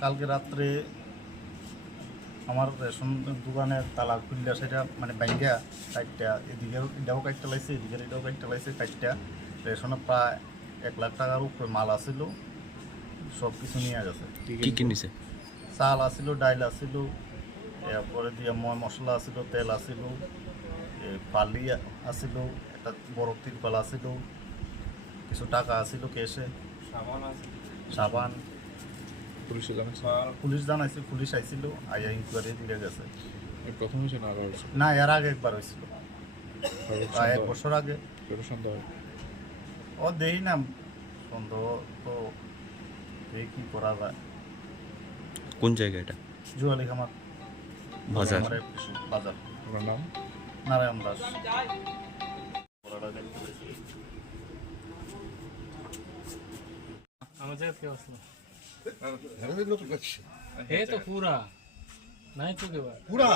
কালকে রাত্রে আমার রেশন দোকানের তালা খুললে সেটা মানে ব্যাঙ্গা কাইটটা এদিকের এটাও কাইটটা লাইছে এদিকের এটাও কাইটটা লাইছে কাইটটা রেশনে প্রায় 1 লাখ টাকার উপরে মাল আসিল, সব কিছু নিয়ে গেছে। কি কি নিছে? চাল আসিল, ডাইল আসিল, এরপরে দিয়ে ময় মশলা আসিল, তেল আসিল, পালি আসিল, একটা বড় তিরপাল আসিল, কিছু টাকা আসিল ক্যাশে, সাবান। পুলিশ জানাইছে, পুলিশ আইছিল, আইয়া ইনকোয়ারি দিয়ে গেছে। প্রথম হয়েছে না আরো হয়েছে? না, এর আগে একবার হয়েছিল, প্রায় 1 বছর আগে। সন্দেহ হয় ও দেই না, সন্দেহ তো দেখি কি করা যায়। কোন জায়গা এটা? জুয়ালি খামার বাজার। বাজার। আপনার নাম? নারায়ণ দাস। আমার জায়গা কেউ আসলো নতুন করছে এই তো পুরা নাই তো কেউ পুরা